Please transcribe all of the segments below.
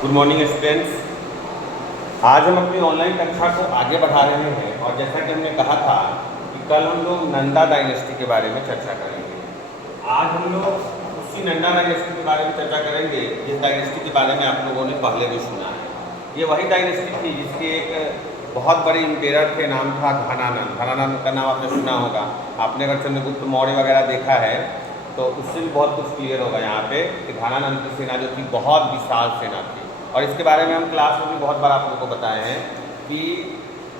Good morning students. आज हम अपनी ऑनलाइन कक्षा को आगे बढ़ा रहे हैं और जैसा कि हमने कहा था कि कल हम लोग नंदा डायनेस्टी के बारे में चर्चा करेंगे। आज हम लोग उसी नंदा डायनेस्टी के बारे में चर्चा करेंगे जिस डायनेस्टी के बारे में आप लोगों ने पहले भी सुना है। ये वही डायनेस्टी थी जिसके एक बहुत बड़े इम्पेरर थे, नाम था घनानंद। घनानंद का नाम आपने सुना होगा। आपने अगर चंद्रगुप्त मौर्य वगैरह देखा है तो उससे भी बहुत कुछ क्लियर होगा यहाँ पे कि घनानंद की सेना जो थी बहुत विशाल सेना थी। और इसके बारे में हम क्लास में भी बहुत बार आप लोगों को बताए हैं कि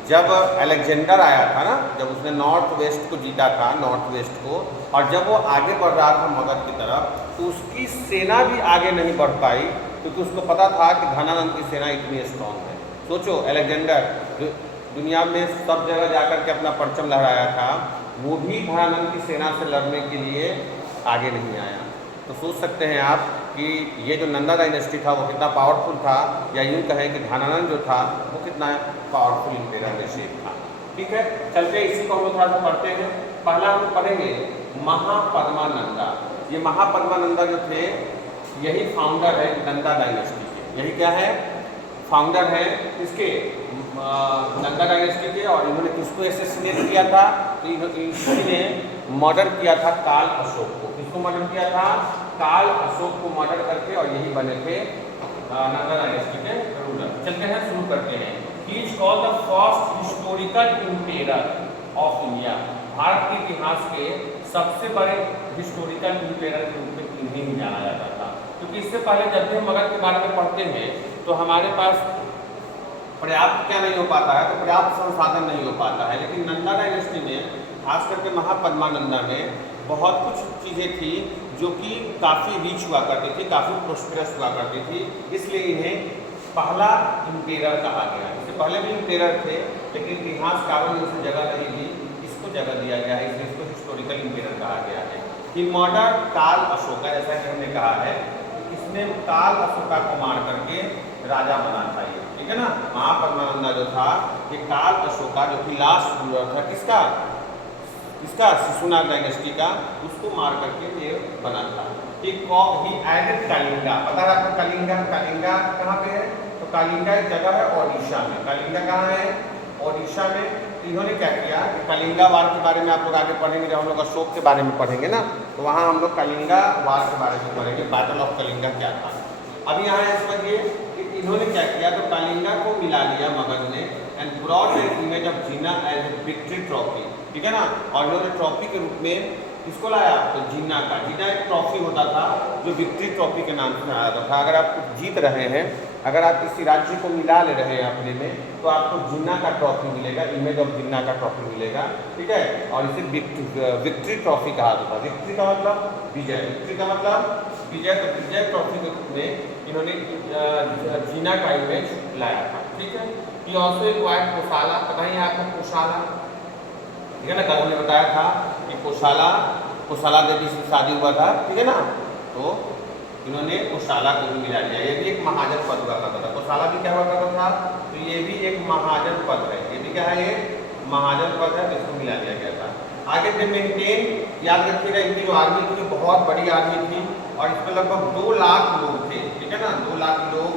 जब अलेक्जेंडर आया था ना, जब उसने नॉर्थ वेस्ट को जीता था, नॉर्थ वेस्ट को, और जब वो आगे बढ़ रहा था मगध की तरफ, तो उसकी सेना भी आगे नहीं बढ़ पाई क्योंकि उसको पता था कि घनानंद की सेना इतनी स्ट्रॉन्ग है। सोचो, अलेक्जेंडर जो दुनिया में सब जगह जाकर के अपना परचम लहराया था, वो भी घनानंद की सेना से लड़ने के लिए आगे नहीं आया। तो सोच सकते हैं आप कि ये जो नंदा डायनेस्टी था वो कितना पावरफुल था, या यूँ कहें कि घनानंद जो था वो कितना पावरफुल इम्पेरर में से था। ठीक है, चलते इसी को हम लोग थोड़ा सा पढ़ते हैं। पहला हम पढ़ेंगे महापद्मानंदा। ये महापद्मानंदा जो थे यही फाउंडर है नंदा डायनेस्टी के। यही क्या है? फाउंडर है इसके नंदा डायनेस्टी के। और इन्होंने किसको एसेसिनेट किया था? तो इन्होंने मर्डर किया था काल अशोक को। किसको मर्डर किया था? काल अशोक को मर्डर करके, और यही बने थे नंदा डायनेस्टी के रूलर। चलते हैं, शुरू करते हैं। He is called the first historical emperor of India. Bharat के इतिहास के सबसे बड़े हिस्टोरिकल इम्पेरर के रूप में इन्हें ही जाना जाता था। क्योंकि इससे पहले जब भी हम मगध के बारे में पढ़ते हैं तो हमारे पास पर्याप्त क्या नहीं हो पाता है, तो पर्याप्त संसाधन नहीं हो पाता है। लेकिन नंदा डायनेस्टी में, खास करके महापद्मानंदा में, बहुत कुछ चीज़ें थी जो कि काफ़ी रिच हुआ करती थी, काफ़ी प्रोस्पेरस हुआ करती थी। इसलिए इन्हें पहला इम्पेरर कहा गया। इससे पहले भी इम्पेरर थे लेकिन इतिहासकारों ने उसे जगह नहीं दी, इसको जगह दिया गया है, इसलिए इसको हिस्टोरिकल इम्पेरर कहा गया है। कि मर्डर काल अशोका, जैसा कि हमने कहा है, इसने काल अशोका को मार करके राजा बना था। ये ठीक है ना। महापद्मानंदा जो था ये काल अशोका जो कि लास्ट रूलर था किसका? शिशुनाग डायनेस्टी का, उसको मार करके ये बना था। ही एडेड कलिंगा। पता है आपको कलिंगा? कलिंगा कहाँ पे है? तो कलिंगा एक जगह है ओडिशा में। कलिंगा कहाँ है? ओडिशा में। इन्होंने क्या किया कि कलिंगा वार के बारे में आप लोग आगे पढ़ेंगे, जब हम लोग अशोक के बारे में पढ़ेंगे ना, तो वहाँ हम लोग कलिंगा वार के बारे में पढ़ेंगे, बैटल ऑफ कलिंगा क्या था। अभी यहाँ समझिए कि इन्होंने क्या किया, तो कलिंगा को मिला लिया मगध ने and brought an image of Jina as a victory trophy. ठीक है ना। और इन्होंने ट्रॉफी के रूप में किसको लाया? तो जीना का। जीना एक ट्रॉफी होता था जो विक्ट्री ट्रॉफी के नाम से जाना जाता था। अगर आप जीत रहे हैं, अगर आप किसी राज्य को मिला ले रहे हैं अपने में, तो आपको जिन्ना का ट्रॉफी मिलेगा, इमेज ऑफ जिन्ना का ट्रॉफी मिलेगा। ठीक है। और इसे विक्ट्री ट्रॉफी कहा जाता है। विक्ट्री का मतलब विजय, विक्ट्री का मतलब विजय। तो विजय ट्रॉफी के रूप में इन्होंने जीना का इमेज लाया था। ठीक है। ये ऑल्सो एक्वायर्ड कोशाला। पता ही आपको कोशाला, ठीक है ना। कल हमने बताया था कि कोशाला देवी से शादी हुआ था। ठीक है ना। तो इन्होंने कोशाला को भी मिला लिया। ये भी एक महाजन पद हुआ करता था। कोशाला भी क्या हुआ करता था? तो ये भी एक महाजन पद है। ये भी क्या है? ये महाजन पद है, तो इसको मिला दिया गया था। आगे से मेंटेन, याद रखिएगा, इनकी जो आर्मी थी बहुत बड़ी आर्मी थी और इसमें लगभग 2 लाख लोग थे। ठीक है ना। 2 लाख लोग,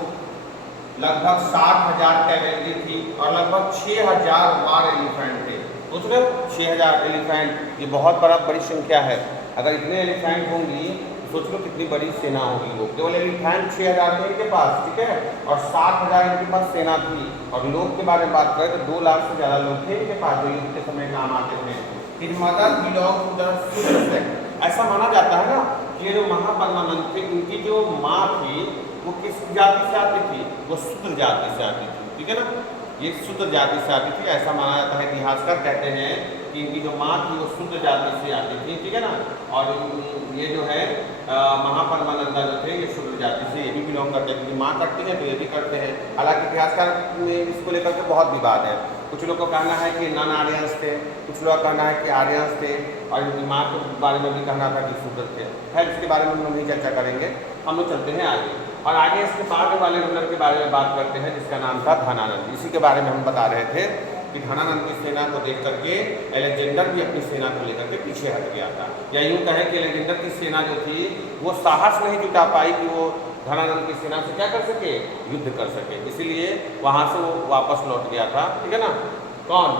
लगभग 60,000 कैवेलरी थी और लगभग 6,000 वार एलिफेंट थे। सोच रहे हो, 6,000 एलिफेंट, ये बहुत बड़ी संख्या है। अगर इतने एलिफेंट होंगी तो सोच लो कितनी बड़ी सेना होगी। वो केवल एलिफेंट 6,000 थे इनके पास। ठीक है। और 60,000 इनके पास सेना थी। और लोग के बारे में बात करें तो 2 लाख से ज़्यादा लोग थे इनके पास जो युद्ध के समय काम आते थे। फिर मदर बिलोंग टू द शूद्र सेक्ट। ऐसा माना जाता है ना कि ये जो महापद्मानंद थे, इनकी जो माँ थी वो किस जाति से आती थी? वो शूद्र जाति से आती थी। ठीक है ना। ये शूद्र जाति से आती थी, ऐसा माना जाता है। इतिहासकार कहते हैं कि इनकी जो माँ थी वो शूद्र जाति से आती थी। ठीक है ना। और ये जो है महापद्मानंदा जो थे ये शूद्र जाति से ये भी बिलोंग करते हैं, क्योंकि माँ करती है तो ये भी करते हैं। हालांकि इतिहासकार में इसको लेकर के बहुत विवाद है। कुछ लोग का कहना है कि नॉन आर्यंस थे, कुछ लोग का कहना है कि आर्यंस थे, और इनकी माँ के बारे में भी कहना था कि शूद्र थे। खैर, इसके बारे में हम लोग नहीं चर्चा करेंगे, हम लोग चलते हैं आगे। और आगे इसके बाद वाले रूलर के बारे में बात करते हैं जिसका नाम था घनानंद। इसी के बारे में हम बता रहे थे कि घनानंद की सेना को देख करके अलेक्जेंडर भी अपनी सेना को लेकर के पीछे हट गया था। या यूँ कहें कि अलेक्जेंडर की सेना जो थी वो साहस नहीं जुटा पाई कि वो धनानंद की सेना से क्या कर सके, युद्ध कर सके, इसीलिए वहाँ से वो वापस लौट गया था। ठीक है ना, कौन,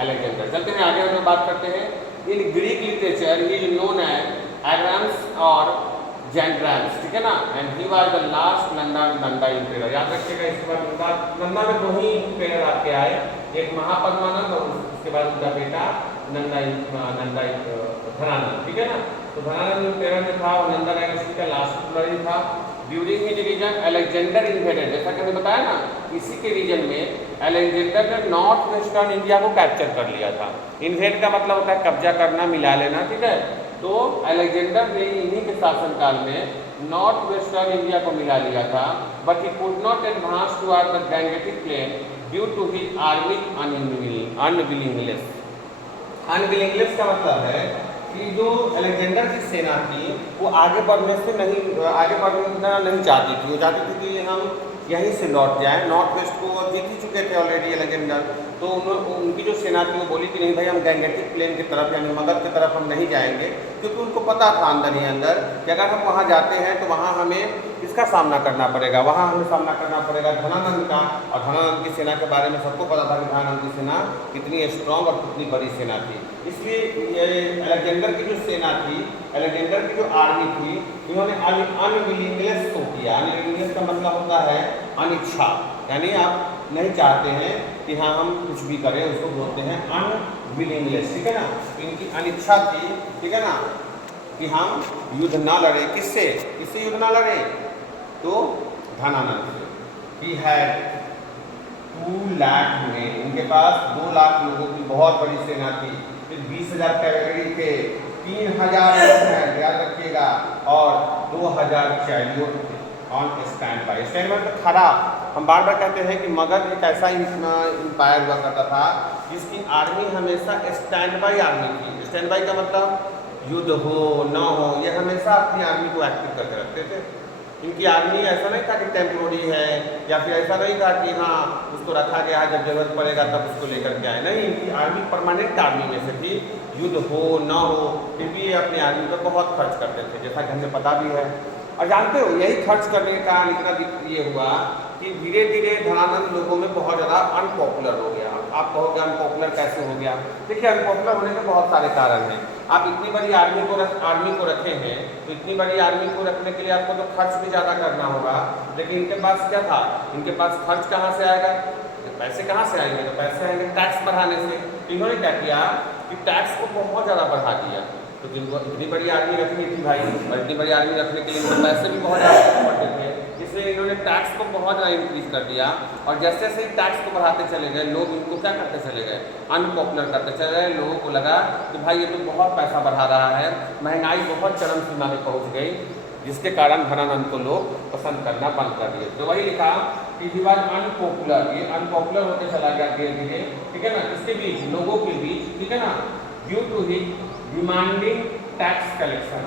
अलेक्जेंडर। चलते हैं आगे, हम लोग बात करते हैं in Greek literature he is known as Agrammes और जेंड्राम्स। ठीक है ना, and he was the last Nanda emperor. याद रखिएगा, इसके बाद नंदा में 2 ही इंपेरर आपके आए, एक महापद्मानंद और उसके बाद उनका बेटा नंदा धनानंद। ठीक है ना, तो धनानंद इंपेरर में था और नंदा डायनेस्टी का लास्ट रूलर ही था। During his reign Alexander invaded, जैसा कि मैंने बताया ना, इसी के रीजन में अलेक्जेंडर ने नॉर्थ वेस्टर्न इंडिया को कैप्चर कर लिया था। इन्वेड का मतलब होता है कब्जा करना, मिला लेना। ठीक है, तो अलेक्जेंडर ने इन्हीं के शासनकाल में नॉर्थ वेस्टर्न इंडिया को मिला लिया था, but he could not advance toward the Gangetic plain due to his army unwillingness. Unwillingness का मतलब है कि जो अलेक्जेंडर की सेना थी वो आगे बढ़ने बढ़ना नहीं चाहती थी। वो चाहती थी कि हम यहीं से लौट जाएं, नॉर्थ वेस्ट को जीत ही चुके थे ऑलरेडी अलेक्जेंडर। तो उनकी जो सेना थी वो बोली कि नहीं भाई, हम गैंगेटिक प्लेन की तरफ यानी मगध की तरफ हम नहीं जाएंगे, क्योंकि उनको पता था अंदर ही अंदर कि अगर हम वहाँ जाते हैं तो वहाँ हमें इसका सामना करना पड़ेगा, वहाँ हमें सामना करना पड़ेगा धनानंद का। और धनानंद की सेना के बारे में सबको पता था कि धनानंद की सेना कितनी स्ट्रॉन्ग और कितनी बड़ी सेना थी। इसलिए ये अलेक्जेंडर की जो सेना थी, अलेक्जेंडर की जो आर्मी थी, इन्होंने अनविलिंगनेस को किया। अनविलिंगनेस का मतलब होता है अनिच्छा, यानी आप नहीं चाहते हैं कि हाँ हम कुछ भी करें, उसको बोलते हैं अनविलिंगनेस। ठीक है ना, इनकी अनिच्छा थी, ठीक है ना, कि हम युद्ध ना लड़े। किससे युद्ध ना लड़े, तो धनानंद से। ही हैड 2 लाख में, उनके पास 2 लाख लोगों की बहुत बड़ी सेना थी, फिर 20,000 कैवेलरी थे, 3,000 याद रखिएगा, और 2,000 चैरियट थे on stand by. Stand by तो खड़ा, हम बार बार कहते हैं कि मगध एक ऐसा इंपायर हुआ करता था जिसकी आर्मी हमेशा स्टैंड बाई आर्मी थी। स्टैंड बाई का मतलब युद्ध हो न हो, ये हमेशा अपनी आर्मी को एक्टिव करके रखते थे। इनकी आर्मी ऐसा नहीं था कि टेम्पोररी है, या फिर ऐसा नहीं था कि हाँ उसको रखा गया है, जब जरूरत पड़ेगा तब उसको लेकर के आए। नहीं, इनकी आर्मी परमानेंट आर्मी में से थी, युद्ध हो न हो फिर भी ये अपनी आर्मी पर बहुत खर्च करते थे, जैसा कि हमें पता भी है। और जानते हो, यही खर्च करने का कारण इतना ये हुआ कि धीरे धीरे धनानंद लोगों में बहुत ज़्यादा अनपॉपुलर हो गया। आप कहोगे अनपॉपुलर कैसे हो गया? देखिए, अनपॉपुलर होने के बहुत सारे कारण हैं। आप इतनी बड़ी आर्मी को रखे हैं, तो इतनी बड़ी आर्मी को रखने के लिए आपको तो खर्च भी ज़्यादा करना होगा। लेकिन इनके पास क्या था, इनके पास खर्च कहाँ से आएगा, पैसे कहाँ से आएंगे, तो पैसे आएंगे टैक्स बढ़ाने से। तो इन्होंने क्या किया कि टैक्स को बहुत ज़्यादा बढ़ा दिया। तो जिनको इतनी बड़ी आर्मी रखनी थी भाई, और इतनी बड़ी आर्मी रखने के लिए इनको पैसे भी बहुत ज़्यादा पड़ते थे, इसलिए इन्होंने टैक्स को बहुत ज़्यादा इंक्रीज कर दिया। और जैसे जैसे ही टैक्स को बढ़ाते चले गए, लोग इनको क्या करते चले गए, अनपॉपुलर करते चले गए। लोगों को लगा कि भाई ये तो बहुत पैसा बढ़ा रहा है, महंगाई बहुत चरम सीमा में पहुँच गई, जिसके कारण धनानंद को लोग पसंद करना बंद कर दिए। तो वही लिखा कि ही वाज अनपॉपुलर, ये अनपॉपुलर होते चला गया धीरे धीरे। ठीक है ना, किसके बीच, लोगों के बीच। ठीक है ना, due to his demanding tax collection,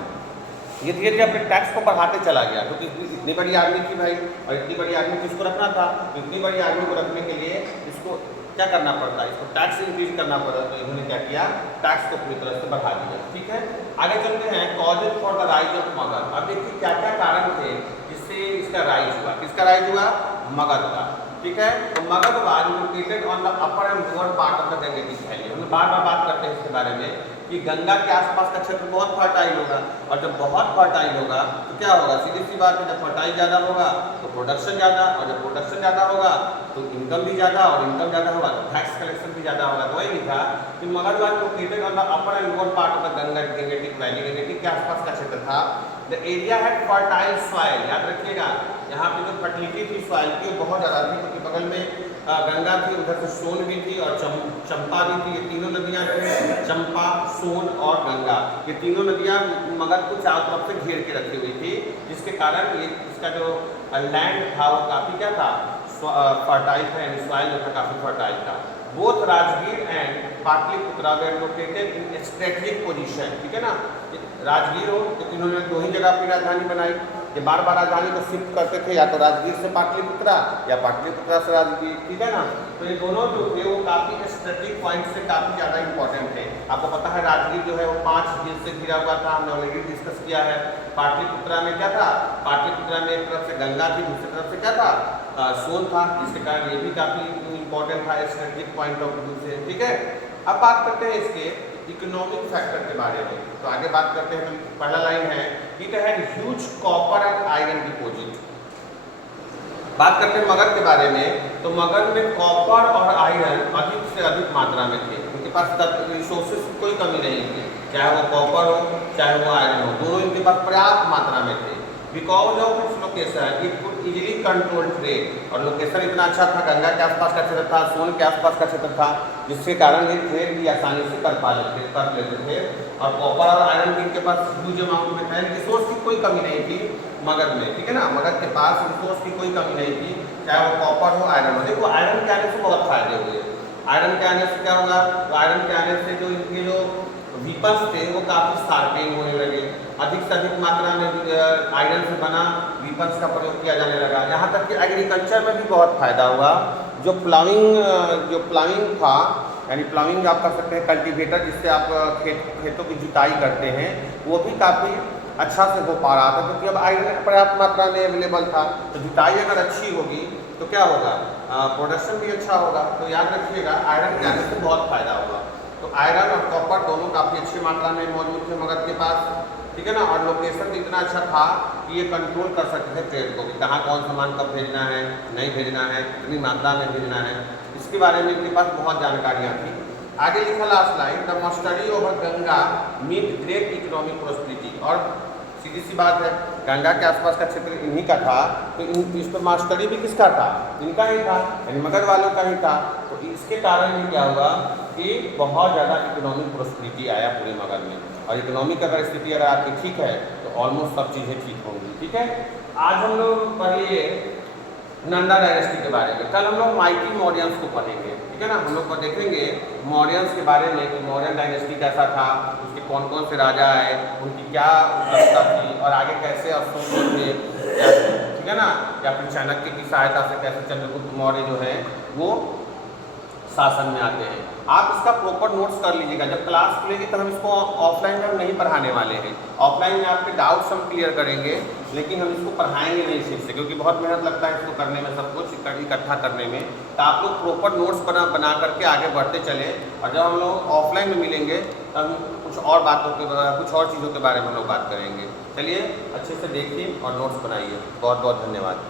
ये धीरे धीरे अपने टैक्स को बढ़ाते चला गया। क्योंकि इतनी बड़ी आर्मी थी भाई, और इतनी बड़ी आर्मी को इसको रखना था, तो इतनी बड़ी आर्मी को रखने के लिए इसको क्या करना पड़ता है, इसको टैक्स इंक्रीज करना पड़ता। तो इन्होंने क्या किया, टैक्स को पूरी तरह से बढ़ा दिया। ठीक है, आगे चलते हैं causes for the rise of Magadh. अब देखिए क्या क्या कारण थे जिससे इसका राइज हुआ। किसका राइज हुआ, मगध का। ठीक है, तो Magadh was located on the upper and lower part of the Gangetic valley. हम बार बार बात करते हैं इसके बारे में कि गंगा के आसपास का क्षेत्र बहुत फर्टाइल होगा, और जब बहुत फर्टाइल होगा तो क्या होगा, सीधी सी बात है, जब फर्टाइल ज़्यादा होगा तो प्रोडक्शन ज़्यादा, और जब प्रोडक्शन ज़्यादा होगा तो इनकम भी ज़्यादा, और इनकम ज़्यादा होगा तो टैक्स कलेक्शन भी ज़्यादा होगा। तो वही लिखा कि Magadh was located on the upper and lower part of the Gangetic valley. Gangetic के आसपास का क्षेत्र था। The area had fertile soil, याद रखिएगा, यहाँ पे जो फर्टिलिटी थी सॉइल की वो बहुत ज़्यादा थी, क्योंकि बगल में गंगा थी, उधर से सोन भी थी और चंपा भी थी। ये तीनों नदियाँ थी, चंपा, सोन और गंगा, ये तीनों नदियाँ मगध को चारों तरफ से घेर के रखी हुई थी, जिसके कारण ये इसका जो लैंड था वो काफ़ी क्या था, फर्टाइल था, यानी सॉइल जो था काफ़ी फर्टाइल था। Both Rajgir and Pataliputra were located in strategic position. ठीक है ना, राजगीर हो तो इन्होंने 2 ही जगह अपनी राजधानी बनाई, कि बार बार राजधानी को शिफ्ट करते थे, या तो राजगीर से पाटलिपुत्रा या पाटलिपुत्रा से राजगीर, ठीक है ना। तो ये दोनों जो थे वो काफ़ी स्ट्रेटेजिक पॉइंट से काफ़ी ज़्यादा इंपॉर्टेंट थे। आपको पता है राजगीर जो है वो 5 झील से घिरा हुआ था, हमने ऑलरेडी डिस्कस किया है। पाटलिपुत्रा में क्या था, पाटलिपुत्रा में एक तरफ से गंगा थी, दूसरी तरफ से क्या था, सोन था, जिसके कारण ये भी काफ़ी इंपॉर्टेंट था स्ट्रेटेजिक पॉइंट ऑफ व्यू से, ठीक है। अब बात करते हैं इसके इकोनॉमिक फैक्टर के बारे में। तो आगे बात करते हैं, तो पहला लाइन है it had huge copper and iron deposit. बात करते हैं मगध के बारे में, तो मगध में कॉपर और आयरन अधिक से अधिक मात्रा में थे, उनके पास रिसोर्सेज की कोई कमी नहीं थी, चाहे वो कॉपर हो चाहे वो आयरन हो, दोनों इनके पास पर्याप्त मात्रा में थे। Because of its location it could easily control trade, और लोकेशन इतना अच्छा था, गंगा के आसपास का क्षेत्र था, सोन के आसपास का क्षेत्र था, जिसके कारण ये ट्रेड भी आसानी से कर लेते थे। और कॉपर और आयरन इनके पास ह्यूज अमाउंट में था, रिसोर्स की कोई कमी नहीं थी मगध में, ठीक है ना। मगध के पास रिसोर्स की कोई कमी नहीं थी, चाहे वो कॉपर हो आयरन हो। देखो आयरन के आने से बहुत फायदे हुए। आयरन के आने से क्या होगा, तो आयरन के आने से जो इनके जो वीपन्स थे वो काफ़ी शार्पिंग होने लगे, अधिक से अधिक मात्रा में आयरन से बना वीपन्स का प्रयोग किया जाने लगा। यहाँ तक कि एग्रीकल्चर में भी बहुत फायदा हुआ। जो प्लाविंग था, यानी प्लाविंग आप कर सकते हैं, कल्टीवेटर जिससे आप खेतों की जुताई करते हैं, वो भी काफ़ी अच्छा से हो पा रहा था, क्योंकि अब आयरन पर्याप्त मात्रा में अवेलेबल था। तो जुताई अगर अच्छी होगी तो क्या होगा, प्रोडक्शन भी अच्छा होगा। तो याद रखिएगा आयरन के आने से बहुत फायदा होगा। तो आयरन और कॉपर दोनों काफ़ी अच्छी मात्रा में मौजूद थे मगध के पास, ठीक है ना। और लोकेशन भी इतना अच्छा था कि ये कंट्रोल कर सकते थे ट्रेड को, कि कहाँ कौन सामान कब भेजना है, नहीं भेजना है, कितनी मात्रा में भेजना है, इसके बारे में इनके पास बहुत जानकारियाँ थी। आगे लिखा last line, the mastery over Ganga meant great economic prosperity. और सीधी सी बात है, गंगा के आसपास का क्षेत्र इन्हीं का था, तो इस पर मास्टरी भी किसका था, इनका ही था, यानी मगध वालों का ही था। तो इसके कारण ही क्या हुआ कि बहुत ज़्यादा इकोनॉमिक प्रोस्पेरिटी आया पूरे मगध में। और इकोनॉमिक अगर स्थिति अगर आपकी ठीक है तो ऑलमोस्ट सब चीज़ें ठीक होंगी, ठीक है। आज हम लोग पढ़िए नंदा डायनेस्टी के बारे में, कल हम लोग माइटी मौर्यंस को पढ़ेंगे, ठीक है ना। हम लोग देखेंगे मौर्यंस के बारे में कि मौर्यन डायनेस्टी कैसा था, उसके कौन कौन से राजा आए, उनकी क्या उत्तरता थी, और आगे कैसे अशोक थे, ठीक है ना, या फिर चाणक्य की सहायता से कैसे चंद्रगुप्त मौर्य जो है वो शासन में आते हैं। आप इसका प्रॉपर नोट्स कर लीजिएगा। जब क्लास खुलेगी तो हम इसको ऑफलाइन में हम नहीं पढ़ाने वाले हैं, ऑफलाइन में आपके डाउट्स हम क्लियर करेंगे, लेकिन हम इसको पढ़ाएंगे नहीं सिर्फ से, क्योंकि बहुत मेहनत लगता है इसको करने में, सब कुछ इकट्ठा करने में। तो आप लोग प्रॉपर नोट्स बना करके आगे बढ़ते चलें, और जब हम लोग ऑफलाइन में मिलेंगे तब हम कुछ और कुछ और चीज़ों के बारे में हम लोग बात करेंगे। चलिए अच्छे से देखिए और नोट्स बनाइए। बहुत बहुत धन्यवाद।